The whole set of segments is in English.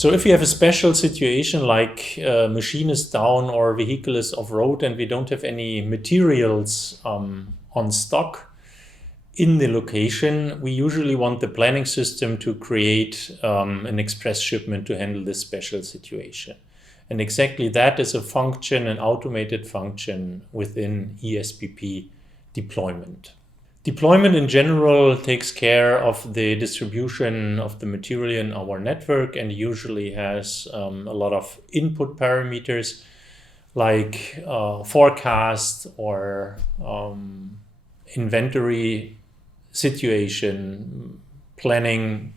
So if we have a special situation like a machine is down or vehicle is off-road and we don't have any materials on stock in the location, we usually want the planning system to create an express shipment to handle this special situation. And exactly that is a function, an automated function within eSPP deployment. Deployment in general takes care of the distribution of the material in our network and usually has a lot of input parameters like forecast or inventory situation, planning,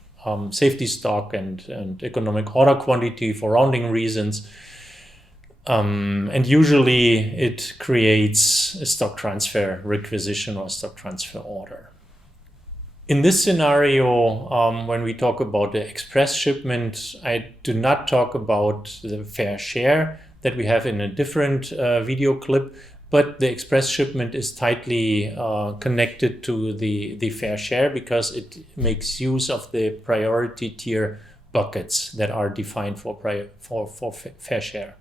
safety stock and economic order quantity for rounding reasons. And usually it creates a stock transfer requisition or stock transfer order. In this scenario, when we talk about the express shipment, I do not talk about the fair share that we have in a different video clip, but the express shipment is tightly connected to the fair share because it makes use of the priority tier buckets that are defined for fair share.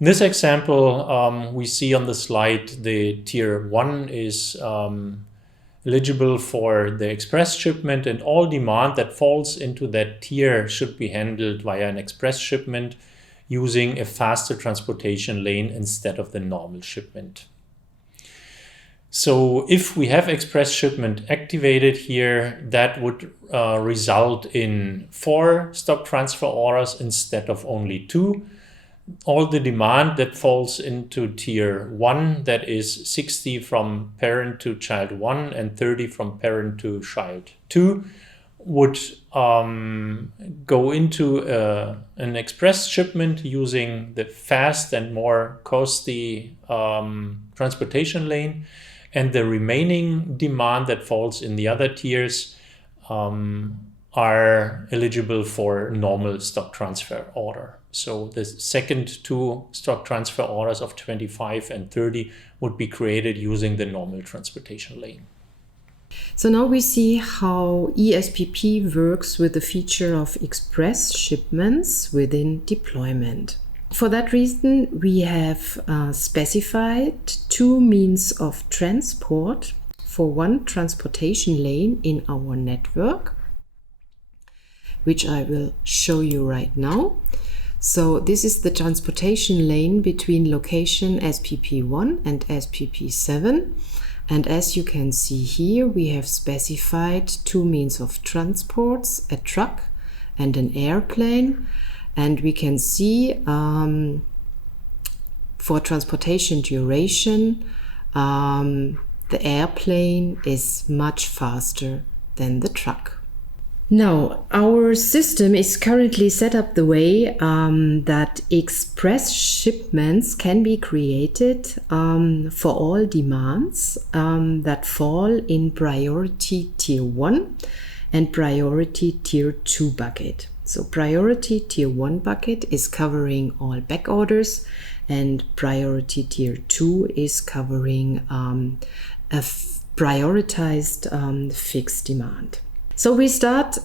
In this example, we see on the slide the tier 1 is eligible for the express shipment, and all demand that falls into that tier should be handled via an express shipment using a faster transportation lane instead of the normal shipment. So if we have express shipment activated here, that would result in 4 stock transfer orders instead of only 2. All the demand that falls into tier 1, that is 60 from parent to child 1 and 30 from parent to child 2, would go into an express shipment using the fast and more costly transportation lane, and the remaining demand that falls in the other tiers are eligible for normal stock transfer order. So the second 2 stock transfer orders of 25 and 30 would be created using the normal transportation lane. So now we see how eSPP works with the feature of express shipments within deployment. For that reason, we have specified 2 means of transport for one transportation lane in our network, which I will show you right now. So this is the transportation lane between location SPP1 and SPP7. And as you can see here, we have specified 2 means of transports, a truck and an airplane. And we can see for transportation duration, the airplane is much faster than the truck. Now, our system is currently set up the way that express shipments can be created for all demands that fall in priority tier 1 and priority tier 2 bucket. So priority tier 1 bucket is covering all back orders, and priority tier 2 is covering a prioritized fixed demand. So we start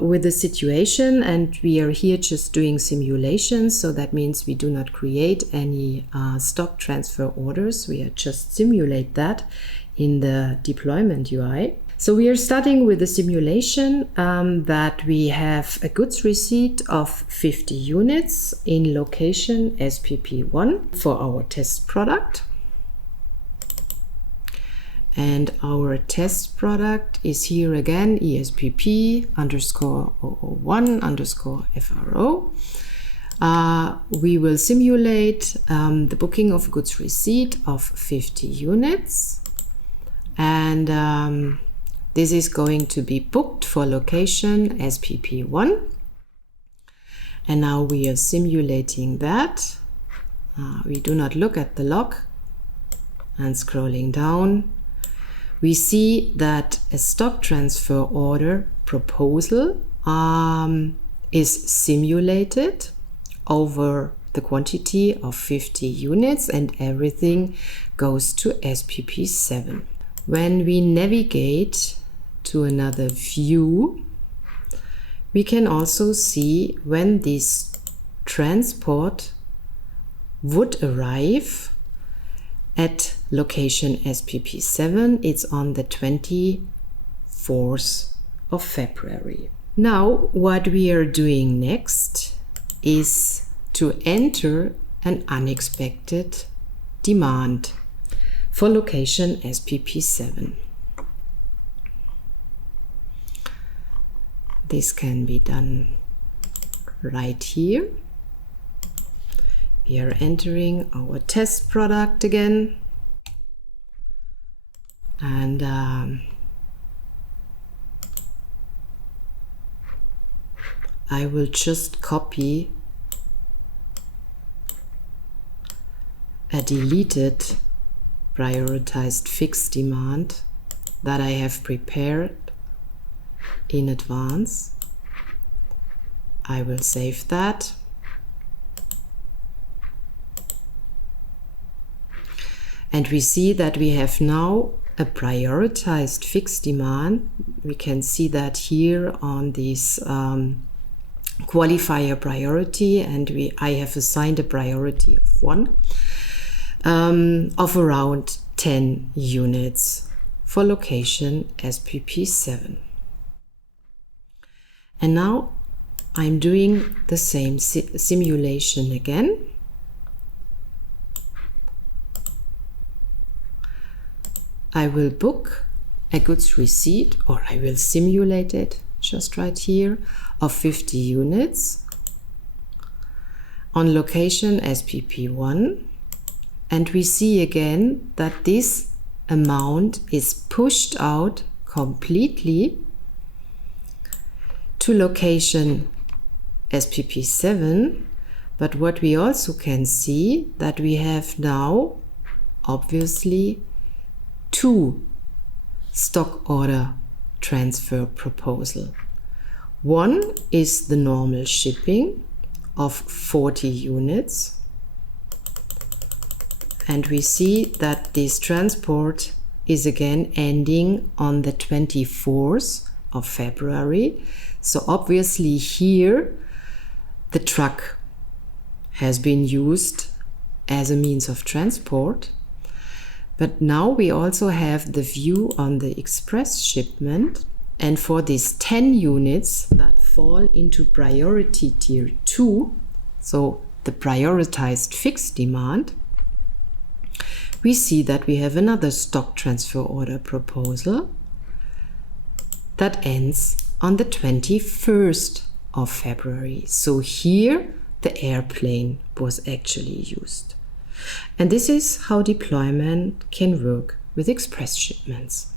with the situation, and we are here just doing simulations. So that means we do not create any stock transfer orders. We just simulate that in the deployment UI. So we are starting with a simulation that we have a goods receipt of 50 units in location SPP1 for our test product. And our test product is here again, eSPP _001_FRO. We will simulate the booking of goods receipt of 50 units. And this is going to be booked for location SPP1. And now we are simulating that. We do not look at the log. And scrolling down, we see that a stock transfer order proposal is simulated over the quantity of 50 units, and everything goes to SPP7. When we navigate to another view, we can also see when this transport would arrive at location SPP 7. It's on the 24th of February. Now, what we are doing next is to enter an unexpected demand for location SPP 7. This can be done right here. We are entering our test product again, and I will just copy a deleted prioritized fixed demand that I have prepared in advance. I will save that. And we see that we have now a prioritized fixed demand. We can see that here on this qualifier priority, and I have assigned a priority of 1 of around 10 units for location SPP 7. And now I'm doing the same simulation again. I will book a goods receipt, or I will simulate it just right here, of 50 units on location SPP 1. And we see again that this amount is pushed out completely to location SPP 7. But what we also can see that we have now obviously 2 stock order transfer proposal. One is the normal shipping of 40 units, and we see that this transport is again ending on the 24th of February. So obviously here the truck has been used as a means of transport. But now we also have the view on the express shipment, and for these 10 units that fall into priority tier 2, so the prioritized fixed demand, we see that we have another stock transfer order proposal that ends on the 21st of February. So here the airplane was actually used. And this is how deployment can work with express shipments.